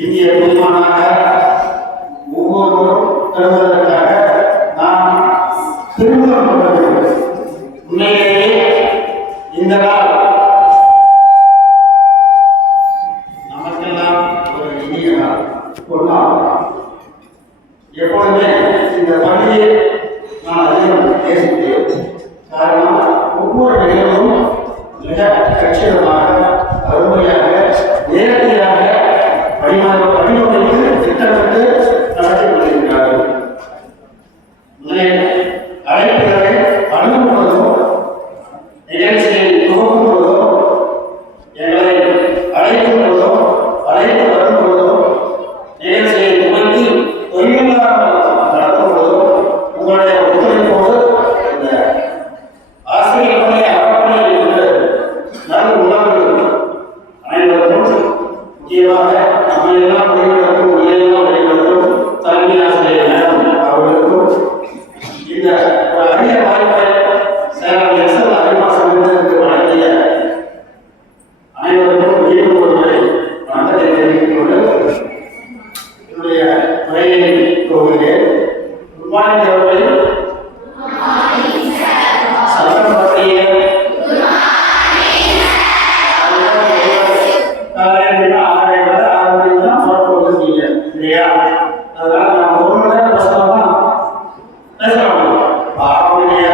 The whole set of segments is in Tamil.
இந்திய குடிமகனாக ஒவ்வொருவரும் பெறுவதற்காக நாம் திருமணம் கொள்ள வேண்டும். உண்மையிலேயே இந்த நாள் நமக்கெல்லாம் ஒரு இனிய நாள், பொன்னாள். எப்பொழுதுமே இந்த பள்ளியை நான் அதிகம் நேசித்தேன். காரணம், ஒவ்வொரு நிகழ்வும் மிக கச்சிதமாக, அருமையாக, நேரடியாக வடிவமைத்து திட்டமிட்டு நடத்தி கொண்டிருக்கிறார்கள். அழைப்புகளை அணுகுவதும் நிகழ்ச்சியை துவங்குவதும் எங்களை அழைக்கும் போதும் அழைத்து வரும்போதும் நிகழ்ச்சியை துவங்கி தொழிலாளர் நடத்துவதும் உங்களுடைய ஒத்துழைப்போடு இந்த ஆசிரியர்களுடைய அறப்பணி என்று நல்ல உணர்வு அனைவருக்கும், முக்கியமாக நம்ம எல்லாம் வழிநடத்தும் தலைமை ஆசிரியர் அவர்களுக்கும் இந்த ஒரு அரிய வாய்ப்பை சேலம் எஸ்எல் அறிவாசம் வழங்கிய அனைவருக்கும் மீண்டும் ஒரு முறை வணக்கத்தை தெரிவித்துக் கொண்டு என்னுடைய உரையை துவங்குகிறேன். குட் மார்னிங் அவர்களே. சட்டம் பற்றிய இல்லையா? அதனால நம்ம ஒரு மணி நேரம் பேசலாம். பாவனையா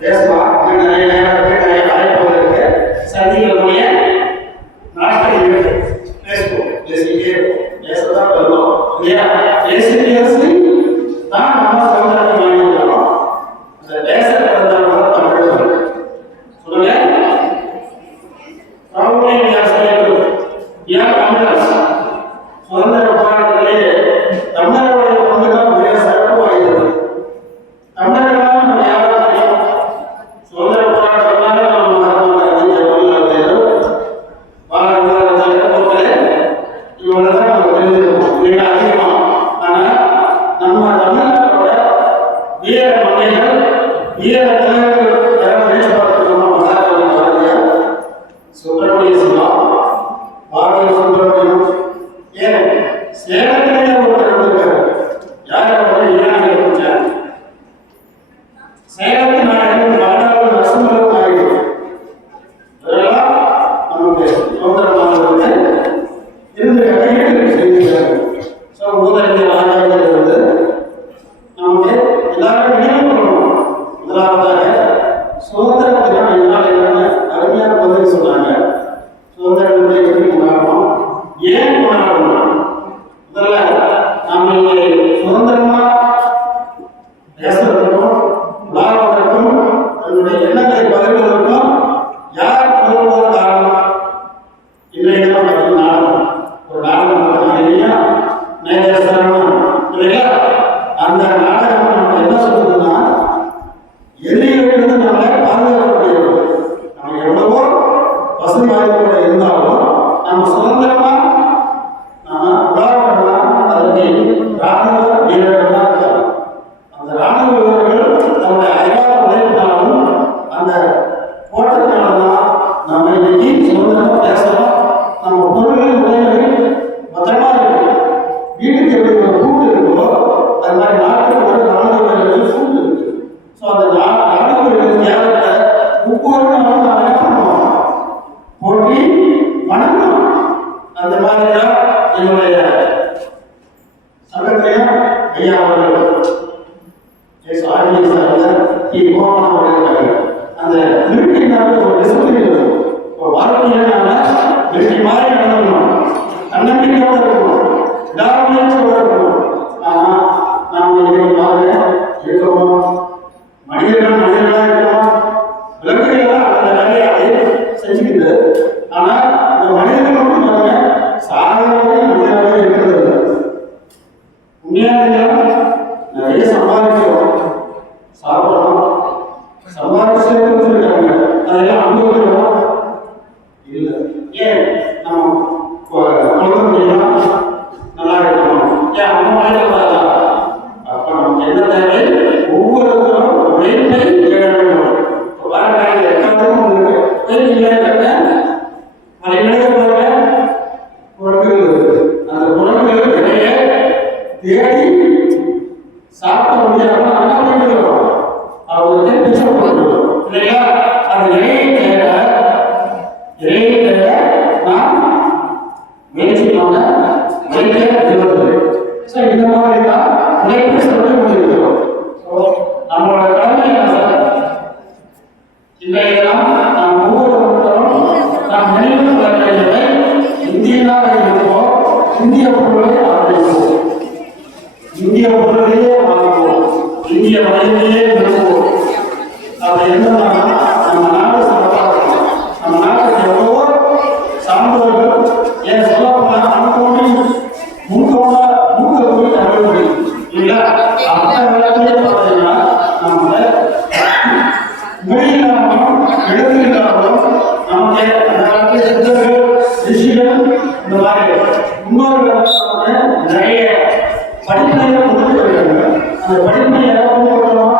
பேசலாம். நிறைய நேரம் நிறைய வாய்ப்புகள் இருக்கு. சந்திக்கக்கூடிய நாட்கள் இருக்கு. பேசுவோம், பேசிக்கிட்டே பேசதான் வருவோம் இல்லையா? பேசி தான் நம்ம சமுதாயத்தை வாங்கிக்கிறோம். அந்த பேசுறது தமிழ் சொல்லுங்க. சுதந்திர போராட்டத்திலே தமிழர்களுடைய பங்குதான் மிக சிறப்பு வாய்ந்தது. தமிழர்களால் நம்ம யாரும் தெரியும். சுதந்திர போராட்டத்தினால நம்ம இவங்கதான் நம்ம தெரிஞ்சிருக்கோம் இல்லையா? அதிகமாக. ஆனால் நம்ம தமிழ்நாட்டோட வீர மங்கைகள், வீர தலைவர்கள் யாரும் நினைச்சு பார்த்துக்கணும். மகாத்மா பாரதியார், சுப்பிரமணிய சிவா, பாரதிய சுப்பிரமணியம், ஏன் சேலத்திலேயே ஒருத்தர் இருந்திருக்காரு. யார் அவர்கள்? ஈரானில் இருந்தார். சேலத்தின் நாயகன் பாடாளு நரசிம்மரும் நாயகன். இதெல்லாம் நமக்கு சுதந்திரமானவர்கள் இருந்து கையெழுத்து செய்திருக்கிறார்கள். ஸோ முதலமைச்சர் ராஜாக்கள் இருந்து நமக்கு எல்லாரும் நினைவு பண்ணணும். முதலாவதாக சுதந்திர தினம் என்னால் என்னென்ன அருமையான பதில் சொன்னாங்க. சுதந்திரத்தை எப்படி கொண்டாடணும், ஏன் கொண்டாடணும்? முதல்ல நாம் இங்கே சுதந்திரமா பேசுவதற்கும் உலாவதற்கும் தன்னுடைய எண்ணங்களை பகிர்வதற்கும் யார் முதல்வர் காரணம்? இன்றைய தினம் நாடகம், ஒரு நாடகம் இல்லையா? மேஜர் சரவணன் இல்லையா? அந்த நாடகம் நம்ம என்ன சொல்றதுன்னா, எதிரிகளிலிருந்து நம்மளை பாதுகாக்கக்கூடியது. நம்ம எவ்வளவோ வசதி வாய்ப்போட இருந்தாலும் நம்ம சுதந்திரமா நம்ம உலாவணும்னா அதற்கு ராணுவ வீரர்கள் தான் இருக்காங்க. அந்த ராணுவ வீரர்கள் நம்முடைய அறிவாத உழைப்பினாலும் அந்த போட்டத்தினால்தான் நம்ம இன்னைக்கு சுதந்திரமா பேசலாம். நம்ம பொருள்கள் உடைமைகள் பத்திரமா இருக்கு. வீட்டுக்கு எப்படி ஒரு கூட்டு இருக்கோ அது மாதிரி நாட்டுக்கு ஒரு ராணுவ வீரர்கள் கூட்டு இருக்கு. ஸோ அந்த ராணுவ வீரர்கள் தேவைப்பட்ட ஒவ்வொரு நாளும் நம்ம என்ன பண்ணுவோம்? போட்டி வணக்கம். அந்த மாதிரிதான் என்னுடைய சங்கத்தையும் ஐயா அவர்கள் அந்த மிலிட்டரினால ஒரு டிசிப்ளின் இருக்கும். ஒரு வாழ்க்கையில நாம மிலிட்டரி மாதிரி நடந்துக்கணும், தன்னம்பிக்கையோட இருக்கணும், விடாமுயற்சியோட இருக்கணும். ஆனா நாம் பாருங்க இருக்கணும், மனிதர்களா இருக்கணும், விலங்குகள் அந்த வேலையை செஞ்சுக்கிது. ஆனா இந்த மனிதர்கள் மட்டும் பாருங்க சாதாரண மனிதனாக இருக்கிறது இல்லை. உண்மையாக நிறைய சம்பாதிக்கிறோம், சாப்பிடணும், சம்பாதிச்சு சொல்லிட்டாங்க, அதெல்லாம் அனுபவிக்கிறோம் இல்லை. ஏன் நம்ம குழந்தை முடியுமா? நல்லா இருக்கணும். ஏன் நம்ம வாங்கிக்கூடாதா? அப்ப நமக்கு என்ன தேவை? தேடி சாப்பிட முடியாம என்ன பண்ணிடுவோம், அவருக்கு பிச்சை போட்டுருவோம் இல்லையா? அந்த இறையை தேட நாம் முயற்சி பண்ண இந்த மாதிரி தான் உழைப்பு சொல்லி கொண்டிருக்கிறோம். நம்மளோட கடமை என்ன சார்? இன்றைய நாம் ஒவ்வொருவரும் நாம் நினைவு கொள்ள வேண்டியவை இந்தியனாக இருப்போம், இந்திய பொருளை ஆதரிப்போம், இந்திய பொருளையே வாங்குவோம், இந்திய வழியிலேயே விரும்புவோம். அப்படி என்னன்னா நம்ம நாடு சிறப்பாக, நம்ம நாட்டுக்கு எவ்வளவோ சான்றோர்கள் ஏன் சொல்ல போனா அனுப்பி முன்கோண மூக்கி தமிழ்மொழி இல்லையா? அந்த வேலையிலே பார்த்தீங்கன்னா நம்ம மொழியில்லாமலும் எழுதியில்லாமலும் நமக்கு அந்த காலத்தில் சித்தர்கள் ரிஷிகள் இந்த மாதிரி முன்னோர்கள் நிறைய படிப்பையை கொண்டு வருகிறாங்க. அந்த படிப்பை யாரும் போடணும்,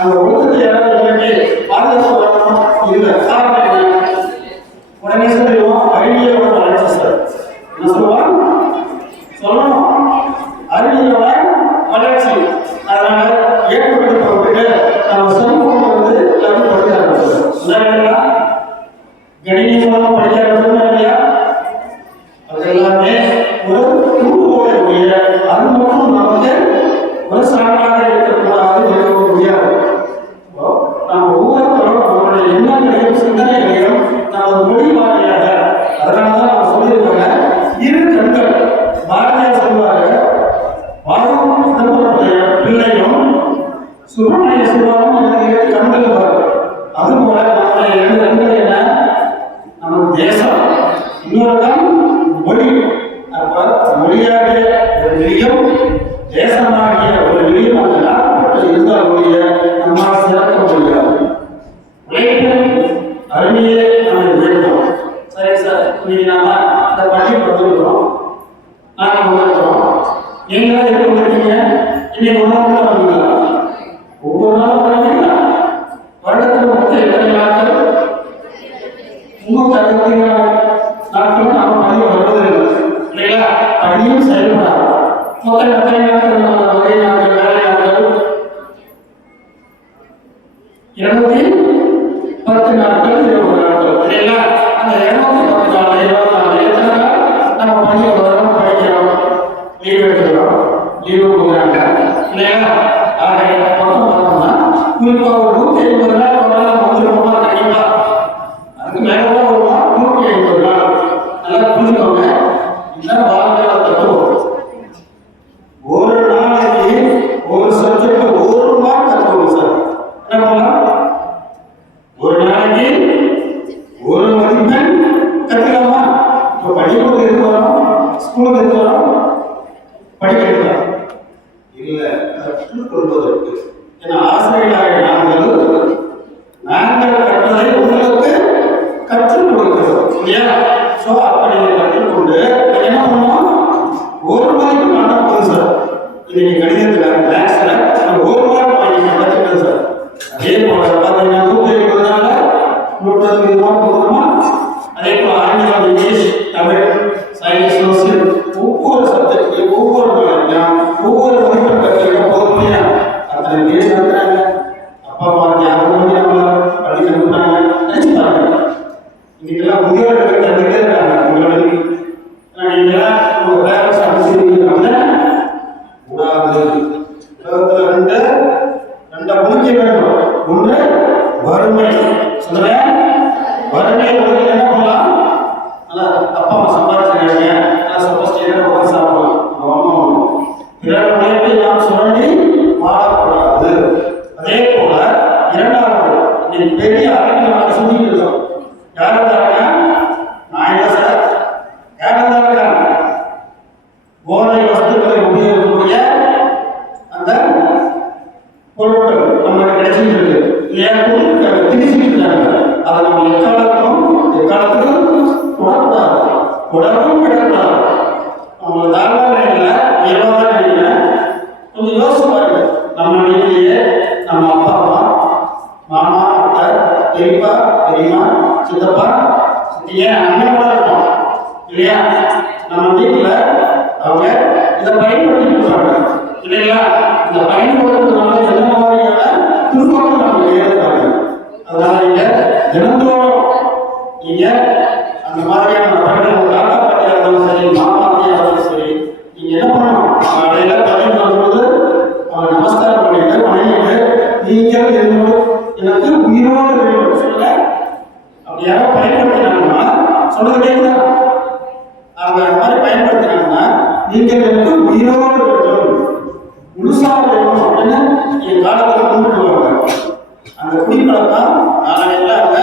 அந்த ஒழுக்கத்தை யாரும் பாதுகாப்பு வரணும். இந்த காரணம் என்ன? உடனே சொல்லுவோம் அறிவியலோட வளர்ச்சி சார். என்ன சொல்லுவோம்? சொல்லணும் அறிவியலோட வளர்ச்சி. அதனால ஏற்படுத்தப்பட்டு நம்ம செல்போன் வந்து எல்லாரும் படிக்க ஆரம்பிச்சோம். கணினி மூலம் படிக்க ஆரம்பிச்சோம் இல்லையா? அது எல்லாமே ஒரு தூண்டுகோலைய அது மட்டும் நமக்கு ஒரு சான்றாக இருக்கக்கூடாது, இருக்க முடியாது. நம்ம ஒவ்வொருத்தரும் நம்மளுடைய எண்ணங்களையும் சிந்தனைகளையும் நம்ம மொழி வாரியாக, அதனாலதான் நம்ம சொல்லியிருக்காங்க இரு கண்கள். பாரதியார் சொல்லுவாங்க, வாழும் பிள்ளையும் சுப்பிரமணிய சிவாவும் எனக்கு கண்கள் வரும். அதுபோல நம்மளுடைய இரண்டு கண்கள் என்ன? நம்ம தேசம், இன்னொரு கண் மொழி. அப்ப மொழியாகிய ஒரு விழியும் தேசமாகிய ஒரு விழியும் அந்த நாட்டுப்பட்டு இருந்தால் ஒழிய நம்மால் சிறக்க முடியாது. உழைப்பின் அருமையே நம்ம உழைப்போம். சரி சார், இன்னைக்கு நாம அந்த பள்ளி வந்துருக்கிறோம், நாங்கள் வந்துருக்கிறோம். நீங்களும் எப்படி வந்துருக்கீங்க? இன்னைக்கு ஒன்றாக வந்தீங்களா? ஒவ்வொரு நாளும் பண்ணீங்களா? வருடத்தில் மொத்தம் எத்தனை நாட்கள்? 364 நாட்கள் நாம பள்ளி வருவதில்லை இல்லைங்களா? பள்ளியும் செயல்படாது. மொத்தம் எத்தனை நாட்கள்? நம்ம வகை நாட்கள், வேலை நாட்கள் 210 நாட்கள், 20 நாட்கள் இல்லைங்களா? அந்த 210 நாள் 20 நாள் எத்தனை நாள் நம்ம பள்ளி வரோம், படிக்கிறோம், லீவ் எடுக்கிறோம், லீவு கொடுக்குறாங்க இல்லையா? ஆக பக்கம் பார்த்தோம்னா குறிப்பாக ஒரு 150 நாள் வந்துருக்கோமா? கண்டிப்பா அதுக்கு மேல கூட வருவோம். 150 நாள் நல்லா புரிஞ்சுக்கோங்க. இதுதான் வாழ்க்கையில தத்துவம். ஒரு நாளைக்கு ஒரு சப்ஜெக்ட் 1 மார்க் கற்றுக்கணும் சார். என்ன பண்ணலாம்? ஒரு நாளைக்கு 1 மதிப்பெண் கற்றுக்கலாமா? இப்போ படிக்கிறது எது வரும்? ஸ்கூலுக்கு எது வரும்? படிக்கிறதா இல்லை, கற்றுக்கொள்வதற்கு. ஏன்னா ஆசிரியர்களாக நாங்கள் கற்றதை உங்களுக்கு கற்றுக் கொடுக்கிறோம் இல்லையா? ஸோ அப்ப நீங்க கற்றுக்கொண்டு என்ன பண்ணுவோம்? 1 மதிப்பு பண்ண போதும் சார். இன்னைக்கு கணிதத்தில் மேக்ஸ்ல 1 மார்க் வாங்கி கற்றுக்கிட்டேன் சார். அதே போல பார்த்தீங்கன்னா 150 நாள் 160 மார்க் கொடுக்கணுமா? அதே போல ஆங்கிலம், இங்கிலீஷ், தமிழ், சயின்ஸ், சோசியல் ஒவ்வொரு சப்ஜெக்ட்லையும் ஒவ்வொரு மதிப்பு கற்றுக்கிட்ட போதும் இல்லையா? அத்தனை பேர் நடத்துறாங்க. அப்பா அம்மா யாரும் நம்மள படிக்க அனுப்புறாங்க. நினைச்சு பாருங்க, இன்னைக்கெல்லாம் முதியோர்கள் தந்துட்டே இருக்காங்க. உங்களுக்கு நீங்களாம் உங்க பேரண்ட்ஸ் அனுப்பிச்சிருக்கீங்க கூடாது. உலகத்துல ரெண்ட முடிக்க வேண்டும். ஒன்று வறுமை. சொல்றேன், வறுமை உங்களுக்கு என்ன பண்ணலாம்? நல்லா அப்பா அம்மா சம்பாதிச்சிருக்காங்க, நல்லா சப்போஸ் சாப்பிடலாம். பிறர் உழைப்பை நாம் சுரண்டி வாழக்கூடாது. அதே போல இரண்டாவது, இன்னைக்கு பெரிய அரங்கில் நம்ம சொல்லிட்டு இருக்கோம். யாரும் இருக்காங்க? நான் இல்லை சார், யாரும் இருக்காங்க? போதை வஸ்துக்களை உபயோகிக்கக்கூடிய அந்த பொருட்கள் நம்மளுக்கு கிடைச்சிட்டு இருக்கு இல்லையா? திணிச்சிட்டு இருக்காங்க. அதை நம்ம எக்காலத்துக்கும் உடம்பும் கிடக்கூடாது. அவங்களை தாழ்வாக உயர்வாக கொஞ்சம் யோசிச்சு பாருங்க. நம்ம வீட்டிலேயே நம்ம அப்பா அம்மா, மாமா, அத்தை, பெரியப்பா, பெரியம்மா, சித்தப்பா, சித்திய அண்ணன் கூட இருக்கும் இல்லையா? நம்ம வீட்டில் அவங்க இதை பயன்படுத்திட்டு இருக்காங்க. இல்லைங்களா? இந்த பயன்படுத்துறதுனால என்ன மாதிரியான துன்பங்கள் நமக்கு ஏற்படாது. அதனால நீங்க தினந்தோறும் நீங்க அந்த மாதிரியான நபர்கள் தாத்தா பாட்டியா இருந்தாலும் சரி, மாமாத்தியா இருந்தாலும் சரி, நீங்க என்ன பண்ணணும்? காலையில பதவி வரும்போது அவங்க நமஸ்காரம் பண்ணிட்டு வணங்கிட்டு நீங்கள் எனக்கு உயிரோடு வேண்டும் சொல்ல அப்படி யாரோ பயன்படுத்தினாங்கன்னா சொல்றது கேட்குதா? அவங்க அந்த மாதிரி பயன்படுத்தினாங்கன்னா நீங்கள் எனக்கு உயிரோடு வேண்டும் முழுசா வேண்டும் அப்படின்னு என் காலத்தில் கும்பிட்டுருவாங்க. அந்த குடிப்பழக்கம் நாளையில அவங்க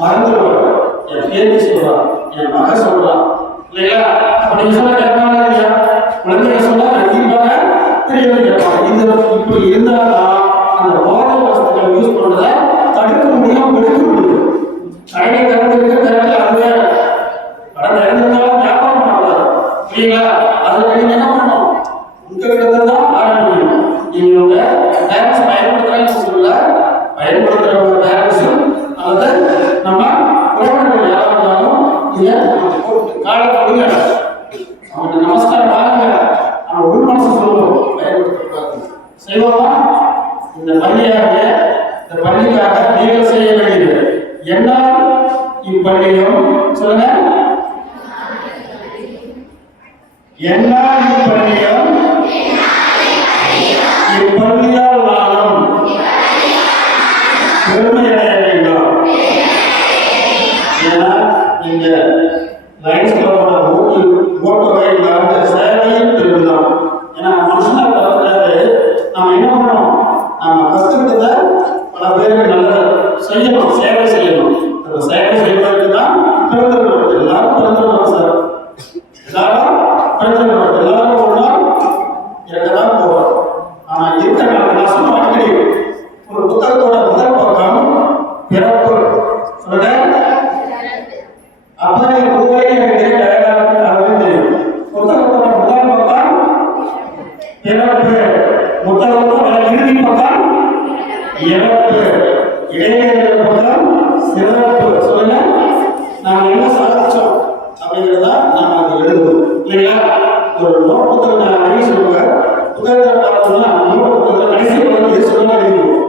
மறந்துடுவாங்க. என் பேத்தி சொல்றா, என் மக சொல்றா இல்லைங்களா? அப்ப நீங்க சொல்ல கேட்பாங்க இல்லையா? குழந்தைங்க சொன்னா கண்டிப்பாக தெரியவே கேட்பாங்க. இந்த இப்படி இருந்தால்தான் அந்த போதை வசதிகளை யூஸ் பண்றதை தடுக்க முடியும், எடுக்க முடியும். கடையை திறந்துருக்கு திறந்து அதுவே கடை திறந்திருந்தாலும் வியாபாரம் பண்ணக்கூடாது இல்லைங்களா? அதுக்கு நீங்க என்ன பண்ணணும்? உங்ககிட்ட தான் ஆரம்பிக்கணும். நீங்க உங்க பேரண்ட்ஸ் பயன்படுத்துறாங்கன்னு சொல்ல பயன்படுத்துறவங்க பேரண்ட்ஸும் அல்லது நம்ம உறவினர்கள் யாராக இருந்தாலும் இதை காலை கொடுங்க, அவங்க நமஸ்காரம் பாருங்க, அவங்க உள் மனசு சொல்லுவோம், பயன்படுத்தக்கூடாது செய்வோமா? இந்த பள்ளியாக இந்த பள்ளிக்காக நீங்கள் செய்ய வேண்டியது என்ன? இப்பள்ளியும் சொல்லுங்க, என்ன இப்பள்ளியும் இப்பள்ளியால் நானும் பெருமை அடைய வேண்டும். ஏன்னா நீங்க லைன்ஸ் கிளப்போட மோட்டோவை இந்த சேவையில் திரும்பலாம். ஏன்னா மனுஷனா வளர்க்கிறது நாம என்ன பண்ணணும்? நாம கற்றுக்கிட்டதை பல பேருக்கு நல்ல செய்யணும், சேவை செய்யணும். அந்த சேவை செய்வதற்கு தான் பிறந்திருக்கிறோம். எல்லாரும் பிறந்திருக்கிறோம் சார், எல்லாரும் பிறந்திருக்கிறோம். எல்லாரும் ஒரு நாள் இறக்கதான் போகிறோம். ஆனா இருக்கிற நான் சொன்ன அடிக்கடி ஒரு புத்தகத்தோட முதல் பக்கம் பிறப்பு சொல்லுங்க. அப்படி புதுவை எனக்கு டயர்டாக தெரியும். புத்தகத்தோட முதல் பக்கம் பிறப்பு, புத்தகத்தோட இறுதி பக்கம் இறப்பு, இடையில பக்கம் சிறப்பு. சொல்லுங்க, நாம என்ன சாதிச்சோம் அப்படிங்கிறத நாம அது எழுதுவோம் இல்லைங்களா? ஒரு நோட் புத்தகம் நான் அடிக்க சொல்லுவேன். புத்தகத்தை பார்த்தோம்னா நோட் புத்தகத்தை கடைசி பக்கம் எது சொன்னாலும் எழுதிடுவோம்,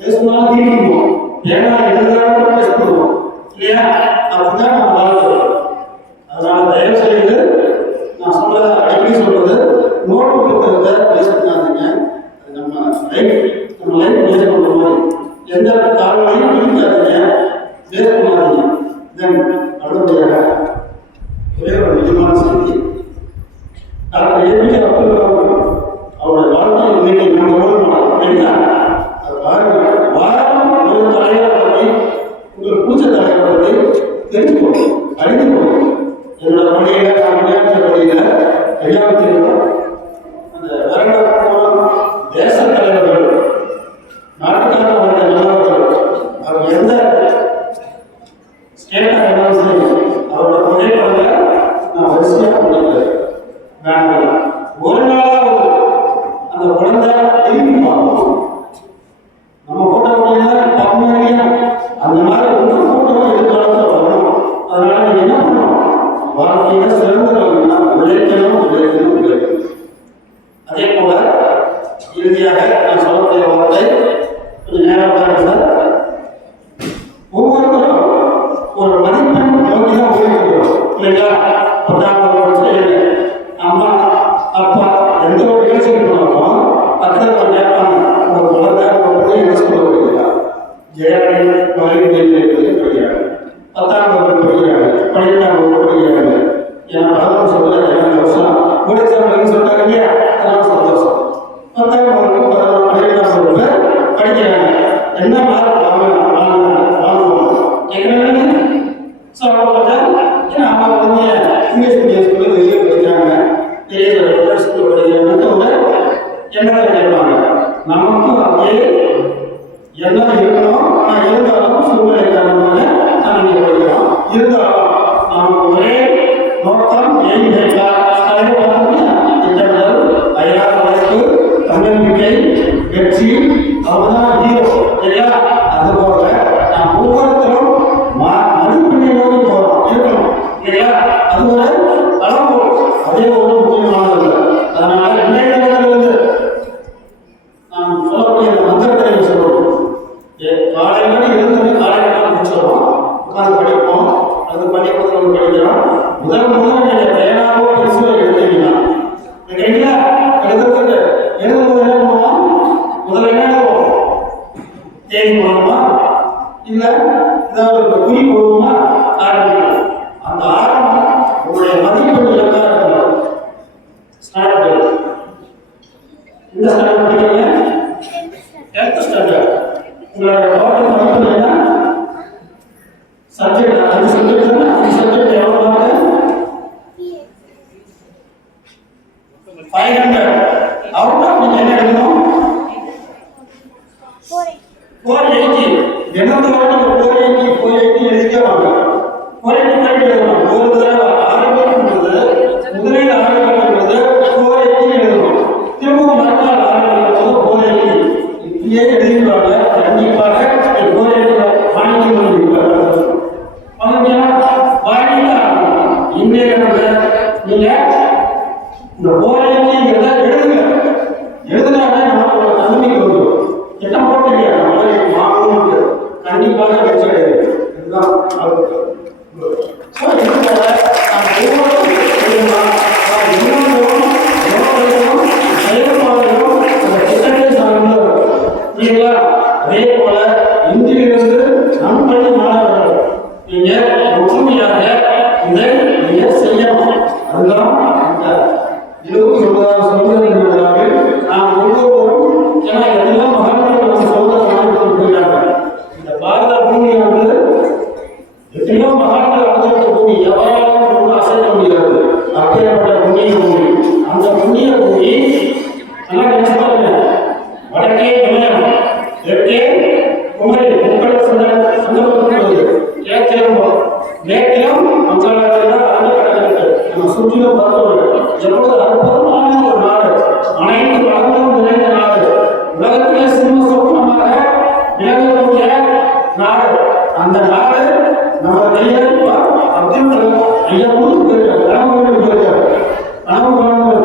எது சொன்னாலும் தீட்டிடுவோம், ஏன்னா எழுதாலும் டெஸ்ட் பண்ணுவோம் இல்லையா? அப்படிதான் நம்ம வாழ்க்கை. அதனால தயவு செய்து நான் சொல்றத அடிக்கடி சொல்றது, நோட்டு புத்தகத்தை வேஸ்ட் பண்ணாதீங்க. அது நம்ம லைஃப் வேஸ்ட் பண்ற மாதிரி எந்த காரணங்களையும் பிடிக்காதீங்க, வேஸ்ட் பண்ணாதீங்க. தென் அடுத்தபடியாக ஒரே ஒரு நிஜமான செய்தி, டாக்டர் ஏபிஜே அப்துல் கலாம் அவருடைய வாழ்க்கையை மீண்டும் நம்ம ஓடணும் அப்படின்னா அது பாருங்க. வாரம் ஒரு தலைவரை பற்றி, உங்களுக்கு பிடிச்ச தலைவரை பற்றி தெரிஞ்சுக்கணும், அறிந்துக்கணும். என்னோட பள்ளியில விளையாட்டு பள்ளியில எல்லாரும் தெரியும். அந்த வருடம் தேச தலைவர்கள், நாட்டுக்காக வந்த நல்லவர்கள், அவர் எந்த ஸ்டேட்டாக இருந்தாலும் சரி அவரோட புகைப்படங்களை நான் வரிசையாக பண்ணிக்கிறேன். ஒரு நாளாவது அந்த குழந்தை திரும்பி பார்க்கணும். நம்ம போட்ட பம்மையா அந்த மாதிரி உங்க போட்டோ எதிர்காலத்தில் வரணும். அதனால நீங்க என்ன பண்ணணும்? வாழ்க்கையில சிறந்தவர்கள்னா உழைக்கணும். அதே போல இறுதியாக நான் சொல்லக்கூடிய வார்த்தை கொஞ்சம் நேரம் சார். ஒவ்வொருத்தரும் ஒரு மதிப்பெண் நோக்கி தான் உயர்கிறோம் இல்லைங்களா? 10ஆம் வகுப்பு அம்மா அப்பா எந்த ஒரு நிகழ்ச்சி பண்ணாலும் பக்கத்தில் கேட்பாங்க, ஒரு குழந்தை என்ன சொல்ல முடியல, ஜெயாடி படிக்கிறாங்க, 10ஆம் வகுப்பு படிக்கிறாங்க, 12ஆம் வகுப்பு படிக்கிறாங்க. ஏன்னா 11 சொல்ல 2 வருஷம் முடிச்சவங்க சொல்றாங்க இல்லையா? அதெல்லாம் சந்தோஷம். 10ஆம் வகுப்பு 12ஆம் வகுப்பு படிக்கிறாங்க, என்ன மார்க் வாங்குவாங்க கேட்குறாங்க. ஸோ ஏன்னா அவங்க வந்து இங்கிலீஷ் மீடியம் ஸ்கூலில் வெளியே படிக்கிறாங்க, பெரிய ஸ்கூலில் படிக்கிறாங்கன்னு ஒரு எண்ணத்தை கேட்பாங்க. நமக்கும் அப்படியே எல்லாம் இருக்கணும். ஆனால் இருந்தாலும் சூழ்நிலை காரணமாக நம்ம இங்கே படிக்கிறோம். இருந்தாலும் நமக்கு ஒரே நோக்கம் ஏன் கேட்கலாம் பார்த்தோம்னா திட்டமிடல், அயராத உழைப்பு, தன்னம்பிக்கை, வெற்றி, அவர்தான் ஹீரோ இல்லையா? அதுபோல நாம் ஒவ்வொருத்தரும் மதிப்பெண்ணை நோக்கி போறோம் இருக்கணும் இல்லையா? அது ஒரு அளவு, அதே ஒரு முக்கியமானது. அதனால இன்னைக்கு தேடி போகணுமா இல்லை ஏதாவது ஒரு குறி போகணுமா ஆரம்பிக்கலாம். அந்த ஆரம்பம் உங்களுடைய மதிப்பெண் இலக்காக இருக்கணும். ஸ்டாண்டர்ட் இந்த ஸ்டாண்டர்ட் படிக்கிறீங்க 10th ஸ்டாண்டர்ட். உங்களோட டோட்டல் மதிப்பெண் என்ன? சப்ஜெக்ட் 5 சப்ஜெக்ட் தானே. 5 சப்ஜெக்ட் எவ்வளோ மார்க்? 500. அவுட் ஆஃப் நீங்க என்ன எழுதணும்? 480. தினந்தோறும் நீங்க 480 எழுதிட்டே வாங்க. 480 எழுதணும். ஒரு தடவை ஆரம்பிக்கும் போது முதலில் ஆரம்பிக்கும் போது 480 எழுதணும். திரும்பவும் மறுநாள் ஆரம்பிக்கும் போது 480 இப்படியே எழுதிடுவாங்க. கண்டிப்பாக 480 வாங்கி முடிப்பாங்க. இன்றைய நீங்க இந்த 480 எழுதுங்க. எழுதுனாவே நமக்கு ஒரு நம்பிக்கை வரும். திட்டம் போட்டீங்க வாங்கணும் கண்டிப்பாக வெற்றி அடையாது. இதுதான் அதே போல இன்றிலிருந்து நம் பள்ளி மாணவர்கள் நீங்க ஒற்றுமையாக இதை நீங்க செய்யணும். அதுதான் 29வது சுதந்திர நாம் ஒவ்வொருவரும் ஏன்னா எல்லாம் மகான்கள் சுதந்திரம் போயிட்டாங்க. இந்த பாரத பூமியானது எத்தனையோ மகான்கள் அடைந்த பூமி, எவராலும் அசைக்க முடியாது. அப்பேற்பட்ட புண்ணிய பூமி. அந்த புண்ணிய பூமி நல்லா நினைச்சு பாருங்க. வடக்கே இமயம், தெற்கே குமரி, முக்கள் சந்தர்ப்பத்தில் கிழக்கிலும் மேற்கிலும் மங்களாக நம்ம சுற்றிலும் பார்த்தவர்கள் எவ்வளவு அற்புதமான ஒரு நாடு, அனைத்து வளங்களும் நிறைந்த நாடு, உலகத்திலே சிம்ம சொப்பனமாக விளங்கக்கூடிய நாடு. அந்த நாடு நம்ம அப்துல் கலாம் ஐயா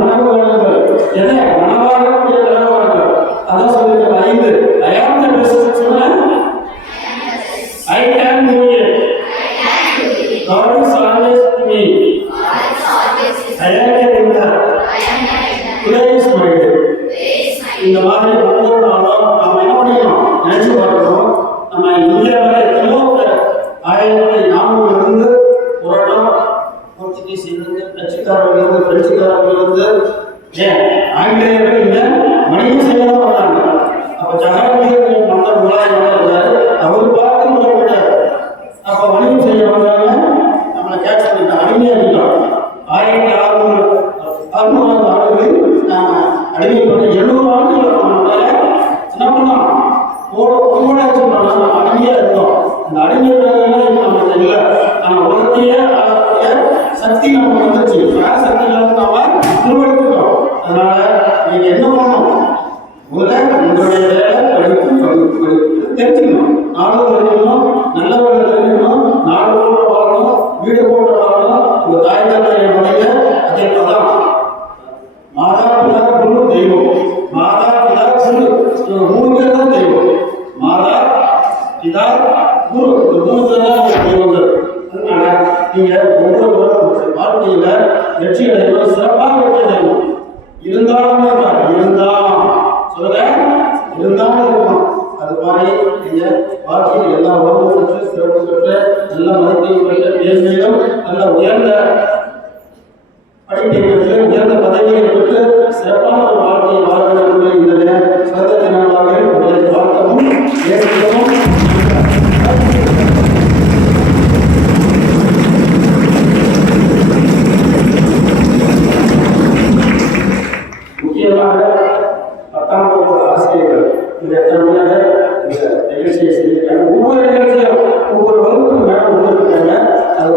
கனவு காணுங்கள் எதை மனவாகக்கூடிய கனவு காணுங்கள். அதான் சொல்லியிருக்க 5 I am the best children. I can do it. God is always with me. I am a winner. Today is my day. இந்த மாதிரி ஒவ்வொரு நாளும் நம்ம என்ன பண்ணிக்கணும் நினைச்சு பார்க்கணும். நம்ம இந்தியாவில் எத்தனையோ பேர் 1400 போராட்டம் போர்ச்சுகீஸிலிருந்து டச்சுக்காரர்களிருந்து பிரெஞ்சுக்காரர்களிருந்து ஏன் ஆங்கிலேயர்கள் இங்க வணிகம் செய்யலாம் வந்தாங்க. அப்ப ஜகாங்கீர் மன்னர் முலாயம் இருந்தாரு. அவர் பார்த்து முடியாது. அப்ப வணிகம் செய்ய வந்தாங்க. நம்மளை கேட்ச் பண்ணிட்டாங்க. அடிமையாக்கிட்டோம். 1600 ஆண்டுகளில் நாம அடிமைப்பட்ட 700 ஆண்டுகள் என்ன பண்ணோம்? ஊழாட்சி பண்ணோம். நம்ம அடிமையா இருந்தோம். அந்த அடிமையாக நம்ம இல்லை. நம்ம உலகத்தையே ஆளக்கூடிய சக்தி நமக்கு வந்துச்சு. சக்தி இல்லாத நாம உருவெடுத்துட்டோம். அதனால நீங்க என்ன பண்ணணும்? முதல்ல உங்களுடைய வேலை படிப்பு தெரிஞ்சுக்கணும். நாடு தெரிஞ்சுக்கணும். நல்ல வேலை தெரிஞ்சுக்கணும். நாடு போட்ட வாழணும். வீடு போட்ட வாழணும். உங்க தாய் தந்தைய முறைய அதே தான். மாதா பிதா குரு தெய்வம். மாதா பிதா குரு 3 பேர் தான் தெய்வம். மாதா பிதா குரு 3 பேர் தான் தெய்வங்கள். அதனால நீங்க ஒவ்வொரு வாழ்க்கையில வெற்றி அடையணும். சிறப்பாக வெற்றி அடையணும். இருந்தாலும் இருக்கும். அது மாதிரி நீங்க வாழ்க்கையில் எல்லா உணவும் பெற்று சிறப்பு பெற்று நல்ல மதிப்பையும் பெற்று மேன்மேலும் நல்ல உயர்ந்த படிப்பை பெற்று உயர்ந்த பதவியை பெற்று சிறப்பான ஒரு வாழ்க்கையை வாழ வேண்டும். இந்த சுதந்திர நாளாக உங்களை வாழ்க்கவும் ஏற்கவும் முக்கியமாக 10ஆம் வகுப்பு ஆசிரியர்கள் இந்த திறமையாக இந்த நிகழ்ச்சியை செய்திருக்காங்க. ஒவ்வொரு நிகழ்ச்சியும் ஒவ்வொரு வகுப்புக்கும் மேடம் கொடுத்துருக்காங்க. அது